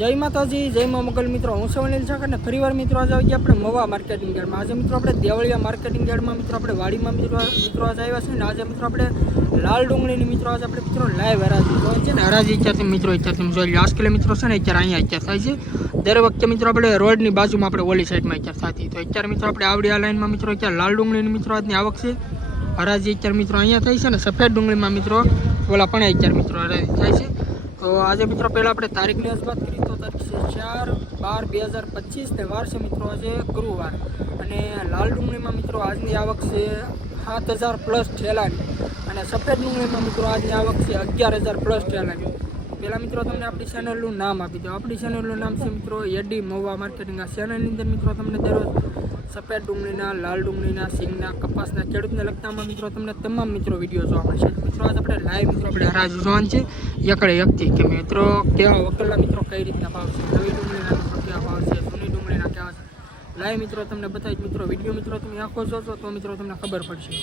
જય માતાજી, જય મા મોગલ મિત્રો. હું સવનીલ ઠાકર અને ફરીવાર મિત્રો આજે આવી ગયા આપણે મવા માર્કેટિંગ યાર્ડમાં. આજે મિત્રો આપણે દેવળિયા માર્કેટિંગ યાર્ડમાં મિત્રો આપણે વાડીમાં મિત્રો મિત્રો આજે આવ્યા છે ને આજે મિત્રો આપણે લાલ ડુંગળીની મિત્રો આજે આપણે મિત્રો લાઈવ હરાજી જોઈ છે ને હરાજી અત્યારથી મિત્રો અત્યારથી જોઈ લાસ્ટ કિલો મિત્રો છે ને અત્યારે અહીંયા અત્યારે થાય છે. દર વખતે મિત્રો આપણે રોડની બાજુમાં આપણે ઓલી સાઈડમાં અત્યારે થતી. તો અત્યારે મિત્રો આપણે આવડી આ લાઈનમાં મિત્રો અત્યારે લાલ ડુંગળીની મિત્રો આજની આવક છે. હરાજી અત્યારે મિત્રો અહીંયા થાય છે ને સફેદ ડુંગળીમાં મિત્રો ઓલા પણ અત્યારે મિત્રો હરાજી થાય છે. તો આજે મિત્રો પહેલાં આપણે તારીખની વાત કરીએ. છે ચાર બાર બે હજાર પચીસ ને વાર છે મિત્રો આજે ગુરુવાર. અને લાલ ડુંગળીમાં મિત્રો આજની આવક છે સાત હજાર પ્લસ ઠેલાની. અને સફેદ ડુંગળીમાં મિત્રો આજની આવક છે અગિયાર હજાર પ્લસ ઠેલાની. પહેલાં મિત્રો તમને આપણી ચેનલનું નામ આપી દો આપણી ચેનલનું નામ છે મિત્રો એડી મહુવા માર્કેટિંગ આ ચેનલની અંદર મિત્રો તમને દરરોજ સફેદ ડુંગળીના, લાલ ડુંગળીના, સિંગના, કપાસના, ખેડૂતને લગતામાં મિત્રો તમને તમામ મિત્રો વીડિયો જોવા મળશે. મિત્રો, આજે આપણે લાઈવ મિત્રો આપણે હરાજ જોવાનું છે. એકડે એકથી કે મિત્રો, કેવા વકલના મિત્રો કઈ રીતના ભાવ છે? નવી ડુંગળીના મિત્રો કેવા ભાવ છે? જૂની ડુંગળીના કેવા છે? લાઈવ મિત્રો, તમને બતાવી મિત્રો વીડિયો મિત્રો તમે આંખો જોશો તો મિત્રો તમને ખબર પડશે.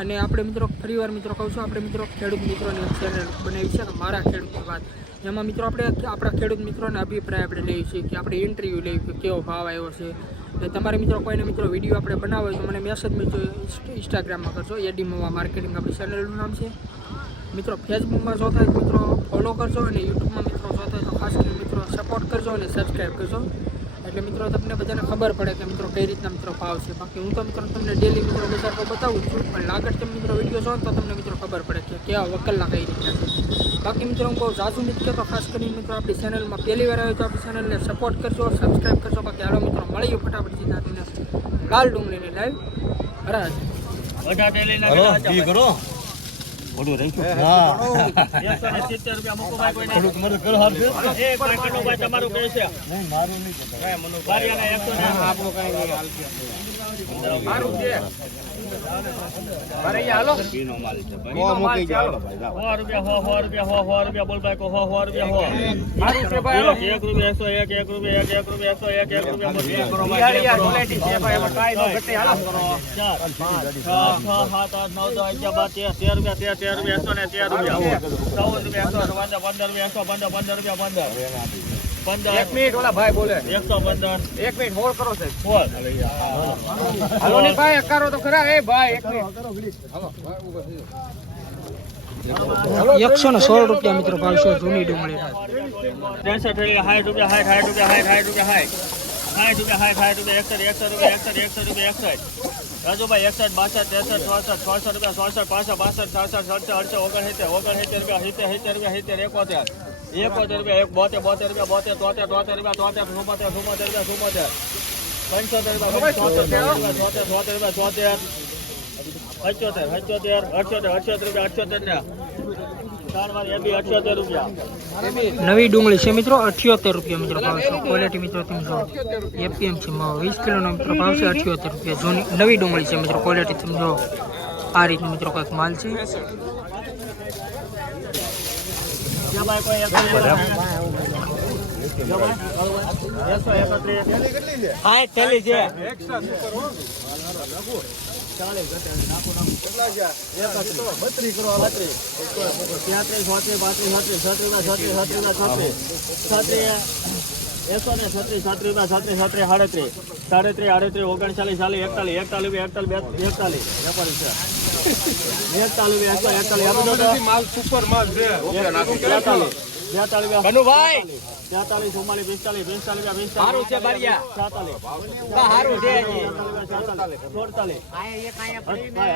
અને આપણે મિત્રો ફરીવાર મિત્રો કહું છું, આપણે મિત્રો ખેડૂત મિત્રોની ચેનલ બનાવી છે, મારા ખેડૂતની વાત. એમાં મિત્રો આપણે આપણા ખેડૂત મિત્રોના અભિપ્રાય આપણે લઈએ છીએ કે આપણે ઇન્ટરવ્યૂ લઈએ કે કેવો ભાવ આવ્યો છે? અને તમારે મિત્રો કોઈને મિત્રો વીડિયો આપણે બનાવો હોય તો મને મેસેજ મિત્રો ઇન્સ્ટાગ્રામમાં કરજો એડી મવા માર્કેટિંગ આપણી ચેનલનું નામ છે. મિત્રો ફેસબુકમાં જોતા મિત્રો ફોલો કરજો અને યુટ્યુબમાં મિત્રો જોતા તો ખાસ કરીને મિત્રો સપોર્ટ કરજો અને સબસ્ક્રાઈબ કરજો. એટલે મિત્રો તમને બધાને ખબર પડે કે મિત્રો કઈ રીતના મિત્રો ભાવ છે. બાકી હું તો મિત્રો તમને ડેલી મિત્રો બજાર પર બતાવું છું પણ લાગત તમે મિત્રો વીડિયો જો તો તમને મિત્રો ખબર પડે કે કેવા વકલના કઈ રીતના છે. બાકી મિત્રો હું બહુ જાજુ નથી કહેતો ખાસ કરીને મિત્રો આપણી ચેનલમાં પહેલી વાર આવ્યો તો આપણી ચેનલને સપોર્ટ કરજો સબસ્ક્રાઈબ કરજો. બાકી હાલો મિત્રો મળીએ ફટાફટ સીધા તમને લાલ ડુંગળીની લાઈવ હરાજ હલો કરો. ઓડું રહી ગયું હા. થોડુંક મદદ કરો હાલ છે નહીં મારું નહીં પતા આપણો કઈ નહીં હાલ બીનો. માલ છે ભાઈ કાકાનો ભાઈ તમારું સો છે. નહીં મારું નહીં સો રૂપિયા ભાઈ કો રૂપિયા રૂપિયા રૂપિયા રૂપિયા રૂપિયા બોલ બે કરો ભાઈ બે કરો. ચાર, પાંચ, છ, રૂપિયા, તેર, રૂપિયા, ને તેર રૂપિયા. ચૌદ રૂપિયા, પંદર, પંદર રૂપિયા, એકસો પંદર, પંદર રૂપિયા, પંદર. પંદર. એક મિનિટ ઓલા ભાઈ બોલે એકસો પંદર. એક મિનિટ હોલ્ડ કરો સાહેબ. હાલો ને ભાઈ કરો તો ખરા એ ભાઈ એક મિનિટ એકસો ને સોળ રૂપિયા મિત્રો ભાવ છે જૂની ડુંગળી ત્રેસઠ સાઠ રૂપિયા, સાઠ, સાઠ રૂપિયા, સાઠ, સાઠ રૂપિયા, સાઠ. સાઠ રૂપિયા, સાઠ, એકસઠ રૂપિયા, એકસઠ, એકસઠ રૂપિયા, એકસઠ. રાજુભાઈ એકસઠ બાસઠ ત્રેસઠ ચોસઠ ચોસઠ રૂપિયા ચોસઠ પાસઠ બાસઠ સાસઠ સડસઠ અડસઠ ઓગણ હેતર રૂપિયા સિત્તેર સિત્તેર રૂપિયા સિત્તેર એકોતેર એકોતેર રૂપિયા એક બોતેર બોતેર રૂપિયા બોતેર તોતેર તોતેર રૂપિયા તોતેર ચુમ્મોતેર ચુમ્મોતેર રૂપિયા ચુમ્મોતેર પંચોતેર રૂપિયા ચોતેર ચોતેર રૂપિયા ચોતેર અઠ્યોતેર અઠ્યોતેર અઠ્યોતેર અઠ્યોતેર રૂપિયા અઠ્યોતેર ને. નવી ડુંગળી છે મિત્રો અઠ્યોતેર રૂપિયા મિત્રો ભાવ છે. ક્વોલિટી મિત્રો તમે જો છે માં વીસ કિલોનો મિત્રો ભાવ છે અઠ્યોતેર રૂપિયા. જૂની નવી ડુંગળી છે મિત્રો ક્વોલિટી તમે જો આ રીતનું મિત્રો કંઈક માલ છે જ્યાં ભાઈ કોઈ એકસો એકસો એકત્રીસ હા થેલી છે ચોત્રીસ પાંત્રીસ છત્રીસ છત્રીસ એકસો ને છત્રીસ છત્રીસ સાડત્રીસ સાડત્રીસ ઓગણચાલીસ ચાલીસ એકતાલીસ એકતાલીસ એકતાલીસ બે એકતાલીસ વેપારી છે માલ સુપર માલ છે બેતાલીસ ચુમ્માલીસ પિસ્તાલીસ પિસ્તાલીસ પિસ્તાલીસ છે બારિયા સાતાલીસ છે સુડતાલીસ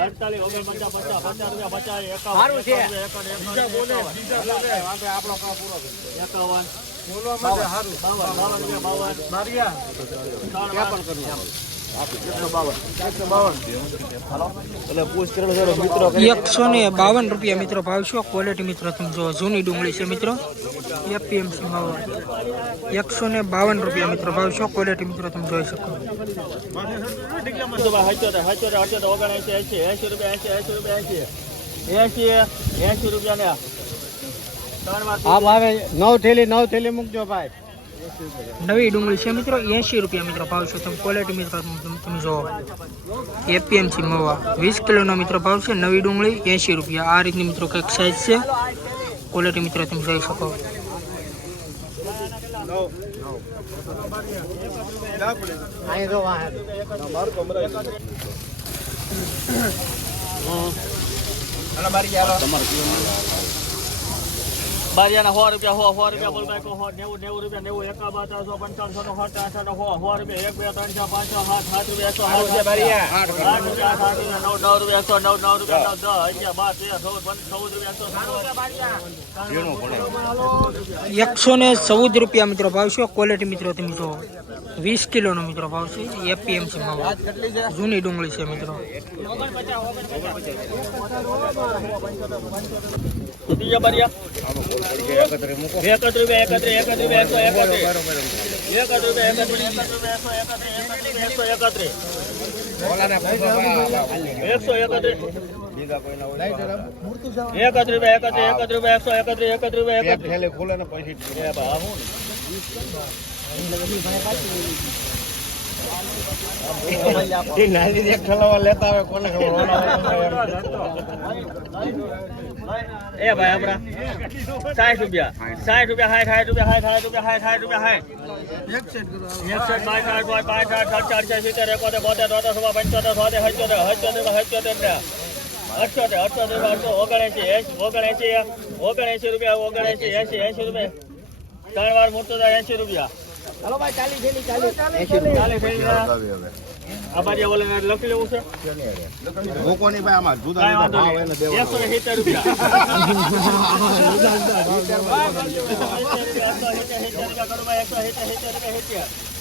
અડતાલીસ ઓગણપચાસ પચાસ પચાસ રૂપિયા પચાસ એકાવન એકાવન એકાવન બોલવા માટે સારું બાવન બાવન રૂપિયા બાવન મારિયા ત્રણ. એકસો ને બાવન રૂપિયા મિત્રો ભાવ છો. ક્વોલિટી મિત્રો તમે જો જૂની ડુંગળી છે મિત્રો. એપીએમસી માં એકસો ને બાવન રૂપિયા મિત્રો ભાવ છો. ક્વોલિટી મિત્રો તમે જોઈ શકો. હા ભાઈ નવ થેલી નવ થેલી મૂકજો ભાઈ. નવી ડુંગળી છે મિત્રો, એંશી રૂપિયા મિત્રો ભાવ છે. તમે ક્વોલિટી મિત્રો તમે જોવો એપીએમસી મવા. વીસ કિલોનો મિત્રો ભાવ છે, નવી ડુંગળી એંશી રૂપિયા. આ રીતની મિત્રો કંઈક સાઇઝ છે. ક્વોલિટી મિત્રો તમે જોઈ શકો. નવ બારિયાના સો રૂપિયા સો સો રૂપિયા બોલ ભાઈ સો નેવું નેવું રૂપિયા નેવું એકા બાર સો નો ખર્ચ સો નો સો સો રૂપિયા એક બે ત્રણ ચાર પાંચ છ સાત સાત રૂપિયા એકસો સાત રૂપિયા. આઠ રૂપિયા આઠ રૂપિયા નવ નવ રૂપિયા એકસો નવ નવ રૂપિયા નવ દસ અગિયાર બાર તેર ચૌદ ચૌદ રૂપિયા એકસો એકસો ને ચૌદ રૂપિયા મિત્રો ભાવ છે ક્વોલિટી મિત્રો તમે જો વીસ કિલોનો મિત્રો ભાવ છે એપીએમસી માવા. જૂની ડુંગળી છે મિત્રો. બીજા બારિયા એકત્રીસ રૂપિયા એકત્રીસ રૂપિયા એકસો એકત્રીસ એકત્રીસ રૂપિયા એકત્રીસ એકસો એકત્રીસ એકસો એકત્રીસ એકત્રીસ રૂપિયા એકત્રીસ એકત્રીસ રૂપિયા એકસો એકત્રીસ એકત્રીસ રૂપિયા એકત્રીસ એ બા, હું ને. એ ભાઈ આપડા સાઠ રૂપિયા સાઠ રૂપિયા સાઠ સાઠ રૂપિયા સાઠ સાઠ રૂપિયા સાઠ સાઠ રૂપિયા સાઠ પાંચ ઓગણએંસી ઓગણએંસી રૂપિયા ઓગણએંસી એસી એંસી રૂપિયા. ત્રણ વાર મોટો થાય એંસી રૂપિયા. ચાલીસ થઈ ગયા. આ બાજુ ઓલે લખી લેવું છે? મૂકોની ભાઈ આમાં જુદા જુદા ભાવ એને નહીં. દેવાનો એકસો ને રૂપિયા. એકોતેર બોતેર તોતેર રૂપિયા પંચોતેર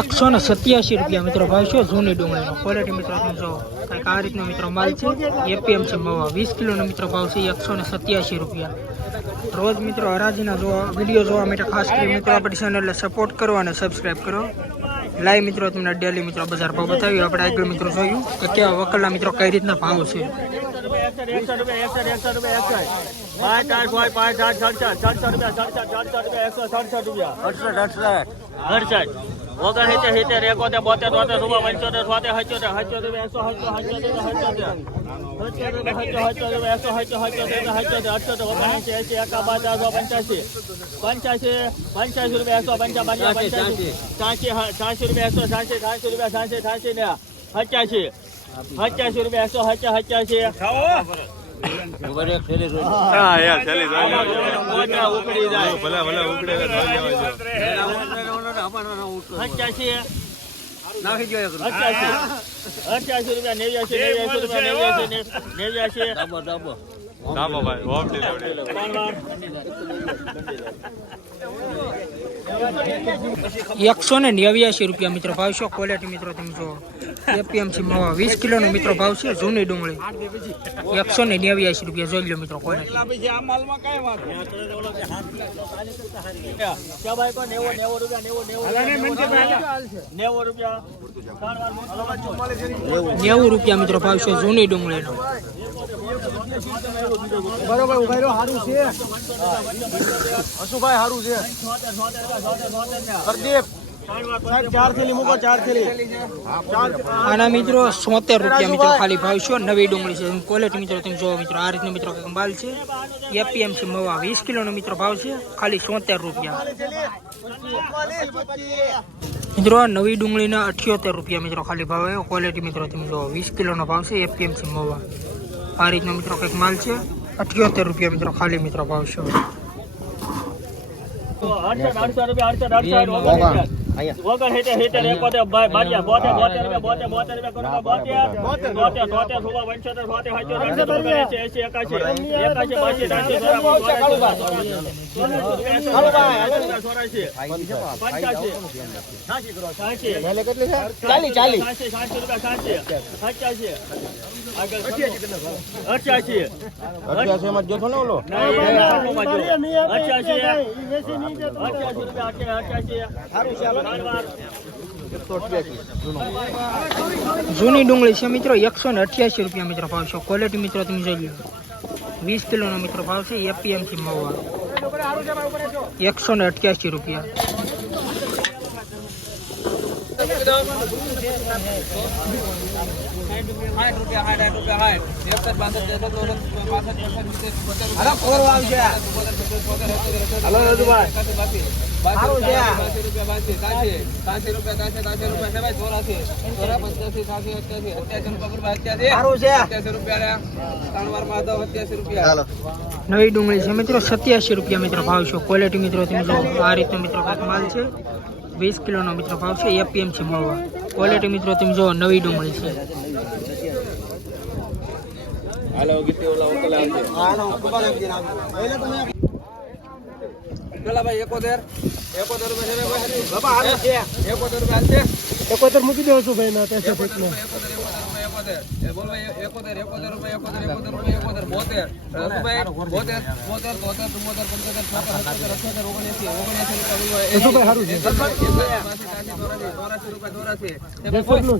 એકસો ને સત્યાસી રૂપિયા મિત્રો ભાવ છે જૂની ડુંગળીનો. ક્વોલિટી મિત્રો તમે જો કંઈક આ રીતનો મિત્રો માલ છે. એપીએમસી મવા. વીસ કિલોનો મિત્રો ભાવ છે એકસો ને સત્યાસી રૂપિયા. રોજ મિત્રો હરાજીના જોવા વીડિયો જોવા માટે ખાસ કરી મિત્રો આપણી ચેનલને સપોર્ટ કરો અને સબસ્ક્રાઈબ કરો. લાઈવ મિત્રો તમને ડેલી મિત્રો બજાર ભાવ બતાવ્યું આપણે આગળ મિત્રો જોયું કે કેવા વકલના મિત્રો કઈ રીતના ભાવ છે. એકસઠ રૂપિયા એકસઠ એકસઠ રૂપિયા એકસઠ પાંચ આઠ હોય પાંચ આઠ સડસઠ સડસઠ રૂપિયા સડસઠ સડસઠ રૂપિયા એકસો સડસઠ રૂપિયા. અડસઠ અડસઠ. અડસઠ. ઓગણ સિત્તેર એકોતેર બોતેર તોતેર રૂપિયા પંચોતેર સોતેર હચોતેર હચોતેર રૂપિયા એકસો હચો હચોતેર હચોતેર હચો હચો હચો એકસો હચોતેર હચોતેર અઠ્યોતેર ઓગણએંસી એંસી એકાબા ચારસો પંચ્યાસી. પંચ્યાસી પંચ્યાસી રૂપિયા એકસો પંચાવન પંચા પંચ્યાસી. છ્યાસી છ્યાસી રૂપિયા એકસો છ્યાસી છ્યાસી રૂપિયા છ્યાસી છ્યાસી ને પચાસી રૂપિયા હચા હચાસી હા યાર ચાલી ગોટા ઉપડી જાય. ભલે ભલે ઉકળે પચાસી અઠ્યાસી અઠ્યાસી રૂપિયા. નેવ્યાસી નેવ્યાસી રૂપિયા નેવ્યાસી નેવ્યાસી ડિલિવરી એકસો ને નેવ્યાસી રૂપિયા મિત્રો ભાવ છે ક્વોલિટી મિત્રો તમે જો. એપીએમસી મવા વીસ કિલોનો મિત્રો ભાવ છે જૂની ડુંગળી. એકસો ને નેવ્યાસી રૂપિયા જોઈ લો મિત્રો ક્વોલિટી ભાઈ પણ નેવું રૂપિયા નેવું ભાવ છે રૂપિયા નેવું બરોબર મિત્રો સારું છે. જૂની ડુંગળીનો આના મિત્રો સોતેર રૂપિયા મિત્રો ખાલી ભાવ છે નવી ડુંગળી છે. ક્વોલિટી મિત્રો તમે જોવો મિત્રો આ રીતનો મિત્રો માલ છે. એપીએમસી મવા વીસ કિલોનો મિત્રો ભાવ છે ખાલી સોતેર રૂપિયા. મિત્રો નવી ડુંગળીના અઠ્યોતેર રૂપિયા મિત્રો ખાલી ભાવ આવ્યો ક્વોલિટી મિત્રો તમે જોવો વીસ કિલોનો ભાવ છે એપીએમસી મવા. આ રીતનો મિત્રો કંઈક માલ છે અઠ્યોતેર રૂપિયા મિત્રો ખાલી મિત્રો ભાવ છે. રૂપિયા બારિયા બોતેર બોતેર રૂપિયા છ્યાસી રૂપિયા છ્યાસી પંચ્યાસી જૂની ડુંગળી છે મિત્રો, એકસો ને અઠ્યાસી રૂપિયા મિત્રો ભાવ છે. ક્વોલિટી મિત્રો તમે જોઈ લો. વીસ કિલોનો મિત્રો ભાવ છે એપીએમસી મવા એકસો ને અઠ્યાસી રૂપિયા. હાલો રજુભાઈ નવી ડુંગળી છે મિત્રો, સત્યાસી રૂપિયા મિત્રો ભાવ છે. ક્વોલિટી મિત્રો તમે જો આ રીતનો મિત્રો માલ છે. વીસ કિલોનો મિત્રો ભાવ છે એપીએમસી મળવા ક્વોલિટી મિત્રો તમે જો નવી ડુંગળી છે. એકોતેર. મૂકી દેવું છું ભાઈ ના પૈસા ફેંકને રસુભાઈ સારું છે દેશોટનું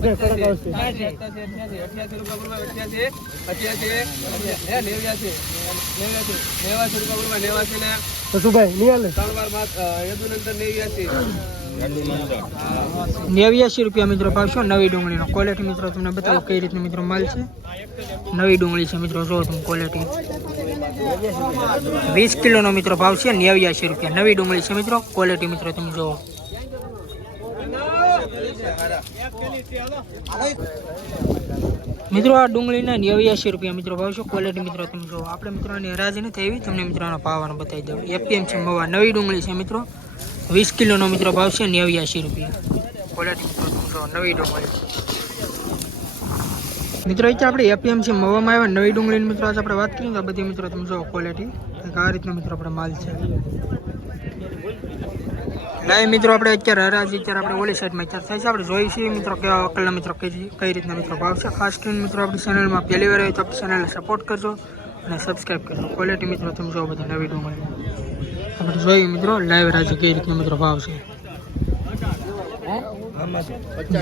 છે નેવ્યાસી રૂપિયા મિત્રો છે, નવી ડુંગળીનો ક્વોલિટી મિત્રો તમને બતાવો કઈ રીતનું મિત્રો માલ છે. નવી ડુંગળી છે મિત્રો, જો તમે ક્વોલિટી વીસ કિલોનો મિત્રો ભાવ છે નેવ્યાસી રૂપિયા. નવી ડુંગળી છે મિત્રો ક્વોલિટી મિત્રો તમે જુઓ. મિત્રો, આ ડુંગળીના નેવ્યાસી રૂપિયા મિત્રો ભાવ છે ક્વોલિટી મિત્રો તમે જુઓ. આપણે મિત્રોની હરાજી નથી આવી, તમને મિત્રોનો ભાવનો બતાવી દઉં. એપીએમસી મવા નવી ડુંગળી છે મિત્રો. વીસ કિલોનો મિત્રો ભાવ છે નેવ્યાસી રૂપિયા. ક્વોલિટી મિત્રો તમે નવી ડુંગળી મિત્રો અત્યારે આપણે એપીએમસી મવામાં આવ્યા નવી ડુંગળીની મિત્રો આજે આપણે વાત કરીએ તો બધી મિત્રો તમે જો ક્વોલિટી આ રીતનો મિત્રો આપણે માલ છે. લાઈવ મિત્રો આપણે અત્યારે હરાજી અત્યારે આપણે ઓલી સાઈડમાં અત્યારે થાય છે. આપણે જોઈ છીએ મિત્રો કેવા વકલના મિત્રો કઈ કઈ રીતના મિત્રો ભાવ છે. ખાસ કરીને મિત્રો આપણી ચેનલમાં પહેલી વાર આવી તો આપણી ચેનલને સપોર્ટ કરજો અને સબસ્ક્રાઈબ કરજો. ક્વોલિટી મિત્રો તમે જો બધી નવી ડુંગળી. આપણે જોઈએ મિત્રો લાઈવ રાજી કઈ રીતનો મિત્રો ભાવ છે.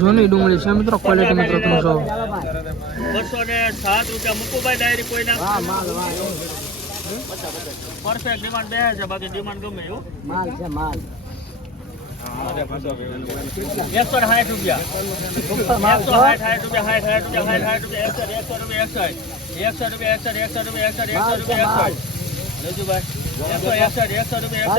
જૂની ડુંગળી છે મિત્રો ક્વોલિટી મિત્રો તમે જુઓ બસો ને સાત રૂપિયા મુકુભાઈ ડાયરી કોઈના પરફેક્ટ ડિમાન્ડ બે છે બાકી ડિમાન્ડ ગમે એવું. એકસો ને સાઠ રૂપિયા. એકસો સાઠ સાઠ રૂપિયા સાઠ સાઠ રૂપિયા સાઠ સાઠ રૂપિયા એકસો એકસો રૂપિયા એકસો એકસો રૂપિયા એકસો એકસો રૂપિયા એકસો એકસો રૂપિયા એકસો રજુભાઈ એકસો એકસો રૂપિયા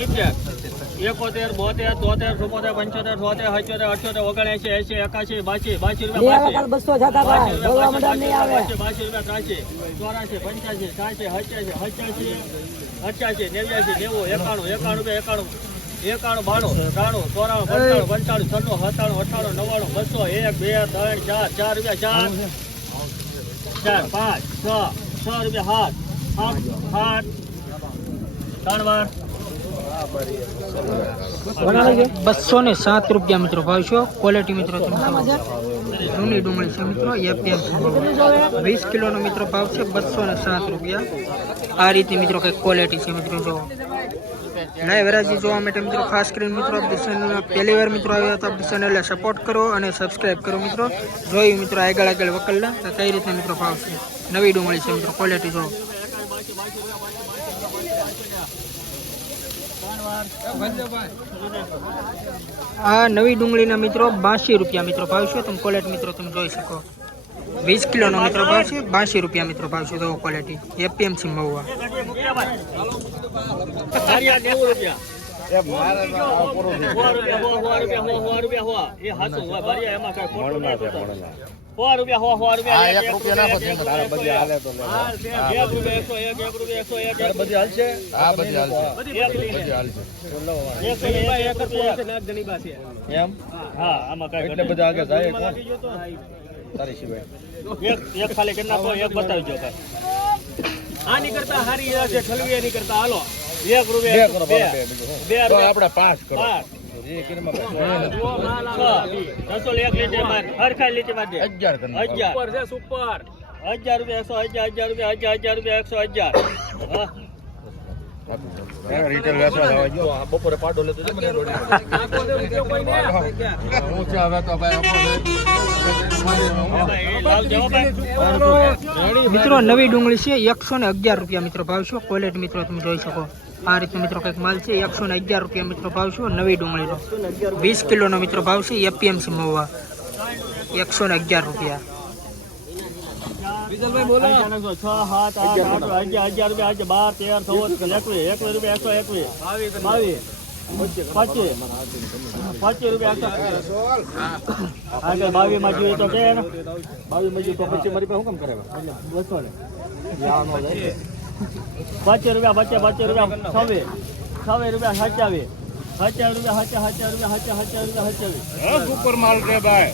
રૂપિયા એકસો એકસો એકોતેર બોતેર તોતેર ચુમ્મોતેર પંચોતેર છોતેર સત્યોતેર અઠ્યોતેર ઓગણએસી એસી એકાશી બાસી બાસી રૂપિયા બસો. બાસી રૂપિયા ત્રાસી ચોરાસી પંચ્યાસી સાસી સત્યાસી અઠ્યાસી નેવ્યાસી નેવું એકાણું એકાણું રૂપિયા એકાણું એકાણું બાણું ત્રાણું ચોરાણું પંચાણું પંચાણું છન્નું સત્તાણું અઠાણું નવ્વાણું બસો એક બે ત્રણ ચાર ચાર રૂપિયા ચાર ચાર પાંચ છ છ રૂપિયા સાત સાત સાત ત્રણ વાર. બસો ને સાત રૂપિયા મિત્રો ભાવ છો. ક્વોલિટી મિત્રો. જૂની ડુંગળી છે મિત્રો એપીએમસી વીસ કિલોનો મિત્રો ભાવ છે બસો ને સાત રૂપિયા. આ રીતે મિત્રો કંઈક ક્વોલિટી છે મિત્રો જો. લાઈવ જોવા માટે મિત્રો ખાસ કરીને મિત્રો આપણી પહેલી વાર મિત્રો આવ્યા તો આપણી ચેનલને સપોર્ટ કરો અને સબસ્ક્રાઈબ કરો મિત્રો. જોયું મિત્રો આગળ આગળ વકલના તો કઈ રીતના મિત્રો ભાવ છે. નવી ડુંગળી છે મિત્રો ક્વોલિટી જો. આ નવી ડુંગળીના મિત્રો બાસી રૂપિયા મિત્રો ભાવ છે. તમે ક્વોલિટી મિત્રો તમે જોઈ શકો. વીસ કિલોનો મિત્રો ભાવ છે. બાસી રૂપિયા મિત્રો ભાવ છે. તો ક્વોલિટી એપીએમસી મહુવા. રૂપિયા સો રૂપિયા સો સો એક રૂપિયા નાખો છે. તારા બધી હાલે તો લે. એક રૂપિયા એકસો એક એક રૂપિયા એકસો એક એક બધી હાલશે? હા, બધી હાલશે. બધી હાલશે. એક એક રૂપિયા. એમ? હા આમાં કાંઈ એટલે બધા આગળ જાય તારી સિવાય. એક એક ખાલી કરી નાખો એક બતાવજો ભાઈ આની કરતા હારી છે ઠલવી એની કરતા. હાલો. એક બે રૂપિયા કરો બે. બાબા, બે આપણે પાંચ કરો. પાંચ. હજાર ઉપર છે સુપર. હજાર રૂપિયા એકસો હજાર હજાર રૂપિયા હજાર હજાર રૂપિયા એકસો હજાર રિટેલ વેચવા બપોરે પાડો લેતો મને હું. છે હવે તો ભાઈ. મિત્રો નવી ડુંગળી છે એકસો ને અગિયાર રૂપિયા મિત્રો ભાવ છે. ક્વોલિટી મિત્રો તમે જોઈ શકો. આ રીતનો મિત્રો કંઈક માલ છે એકસો ને અગિયાર રૂપિયા મિત્રો ભાવ છે નવી ડુંગળીનો વીસ કિલોનો મિત્રો ભાવ છે એપીએમસી મહુવા એકસો ને અગિયાર રૂપિયા બાવીસમાં જોઈએ તો પછી મારી પાસે શું કામ કરાવે બસો ને પચીસ રૂપિયા પચીસ પચીસ રૂપિયા છવે છવે રૂપિયા સાચાવે સાચા રૂપિયા સાચા સાચા રૂપિયા સાચા સાચા રૂપિયા સાચાવે સુપર માલ કે ભાઈ.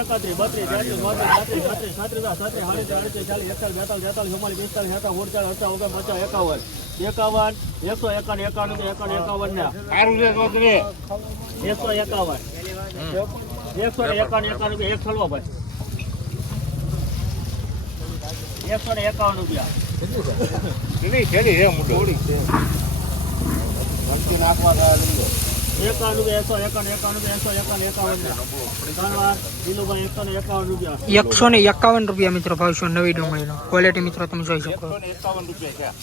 એકત્રીસ બત્રીસ તેત્રીસ ચોત્રીસ પાંત્રીસ છત્રીસ સાત્રીસ સાત્રીસ સાડત્રીસ અડત્રીસ ચાલીસ એકતાલીસ બેતાલીસ તેતાલીસ ચુમ્માલીસ પિસ્તાલીસ અડતાલીસ ઓગણ પચાસ એકાવન. એકાવન એકસો એકાવન એકાવન એકાવન એકાવન ને. એકસો એકાવન. એકસો એકાવન એકાવન એક છલવો ભાઈ. એકસો ને એકાવન રૂપિયા. કેટલી ખેડી છે. એકાવન રૂપિયા એકસો એકાવન એકાવન રૂપિયા એકસો એકાવન એકાવન ને ને એકાવન રૂપિયા. એકસો ને એકાવન રૂપિયા મિત્રો ભાવ છો નવી ડુંગળીનો. ક્વોલિટી મિત્રો તમે જોઈ શકો. એકાવન રૂપિયા